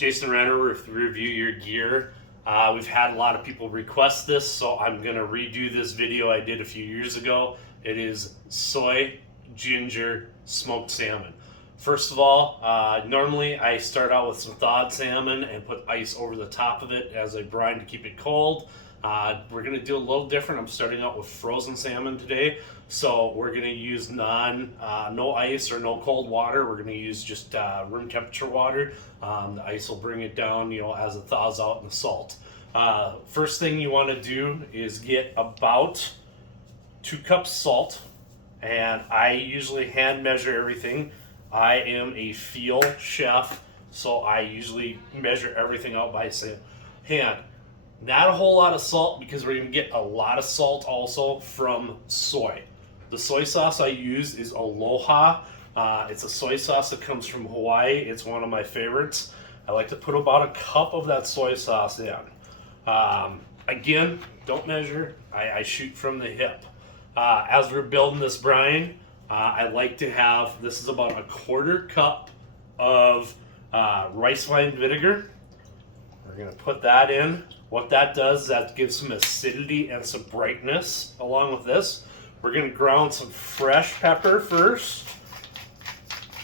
Jason Renner with Review Your Gear. We've had a lot of people request this, so I'm going to redo this video I did a few years ago. It is soy ginger smoked salmon. First of all, normally I start out with some thawed salmon and put ice over the top of it as a brine to keep it cold. We're going to do a little different. I'm starting out with frozen salmon today, so we're going to use no ice or no cold water. We're going to use just room temperature water. The ice will bring it down, as it thaws out in the salt. First thing you want to do is get about 2 cups salt, and I usually hand measure everything. I am a field chef, so I usually measure everything out by hand. Not a whole lot of salt because we're going to get a lot of salt also from soy. The soy sauce I use is Aloha. It's a soy sauce that comes from Hawaii. It's one of my favorites. I like to put about a cup of that soy sauce in. Again, don't measure. I shoot from the hip. As we're building this brine, I like to have, this is about a 1/4 cup of rice wine vinegar. We're going to put that in. What that does is that gives some acidity and some brightness along with this. We're going to ground some fresh pepper first,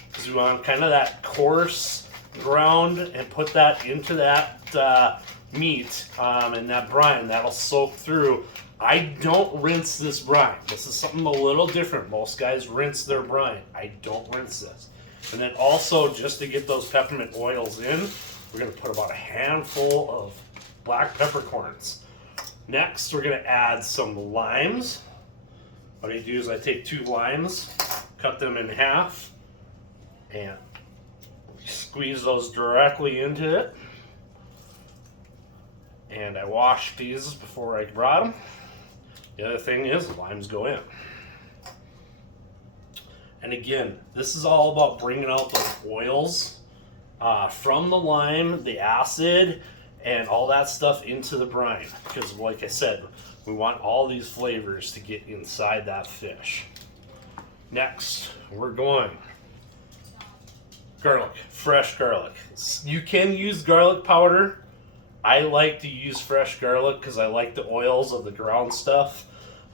because we want kind of that coarse ground, and put that into that meat and that brine. That'll soak through. I don't rinse this brine. This is something a little different. Most guys rinse their brine. I don't rinse this. And then also, just to get those peppermint oils in, we're going to put about a handful of black peppercorns. Next, we're going to add some limes. What I do is I take 2 limes, cut them in half, and squeeze those directly into it. And I wash these before I brought them. The other thing is, the limes go in. And again, this is all about bringing out those oils from the lime, the acid, and all that stuff into the brine. Because like I said, we want all these flavors to get inside that fish. Next, we're going garlic, fresh garlic. You can use garlic powder. I like to use fresh garlic because I like the oils of the ground stuff.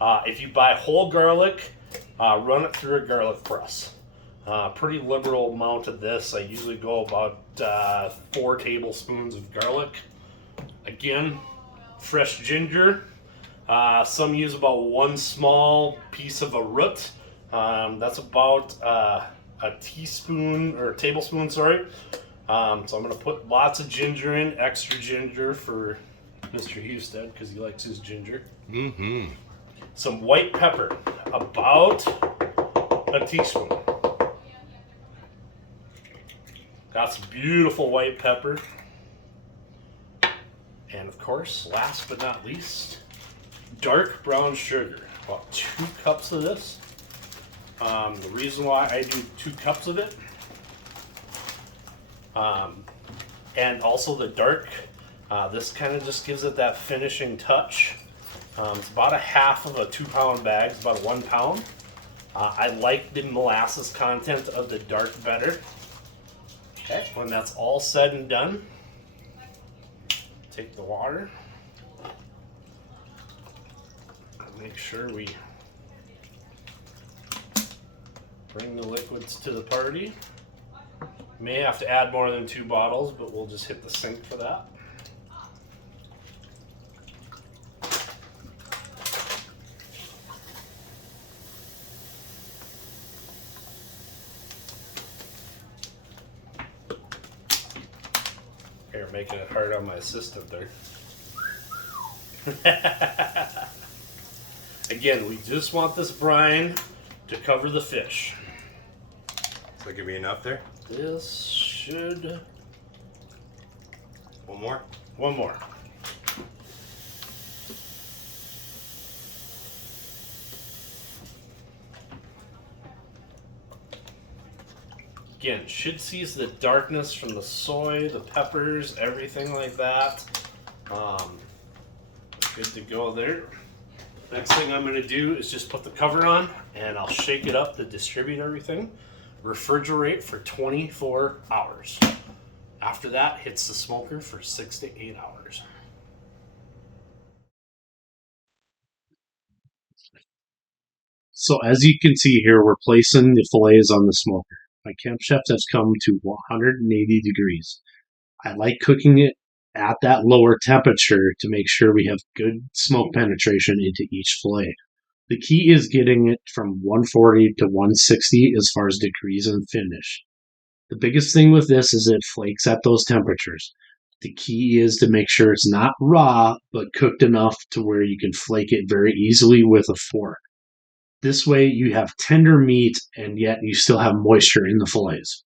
If you buy whole garlic, run it through a garlic press. Pretty liberal amount of this. I usually go about 4 tablespoons of garlic. Again, fresh ginger. Some use about 1 small piece of a root. That's about a teaspoon or a tablespoon, sorry. So I'm going to put lots of ginger in, extra ginger for Mr. Houston because he likes his ginger. Mm-hmm. Some white pepper, about a teaspoon. Got some beautiful white pepper. And of course, last but not least, dark brown sugar. About 2 cups of this. The reason why I do 2 cups of it, and also the dark, this kind of just gives it that finishing touch. It's about a half of a 2-pound bag. It's about 1 pound. I like the molasses content of the dark better. Okay, when that's all said and done, take the water. Make sure we bring the liquids to the party. May have to add more than 2 bottles, but we'll just hit the sink for that. Here, making it hard on my assistant there. Again, we just want this brine to cover the fish. So it could be enough there? This should... One more? One more. Again, should seize the darkness from the soy, the peppers, everything like that. Good to go there. Next thing I'm going to do is just put the cover on, and I'll shake it up to distribute everything. Refrigerate for 24 hours. After that, hits the smoker for 6 to 8 hours. So as you can see here, we're placing the fillets on the smoker. My camp chef has come to 180 degrees. I like cooking it at that lower temperature to make sure we have good smoke penetration into each fillet. The key is getting it from 140 to 160 as far as degrees and finish. The biggest thing with this is it flakes at those temperatures. The key is to make sure it's not raw, but cooked enough to where you can flake it very easily with a fork. This way you have tender meat and yet you still have moisture in the fillets.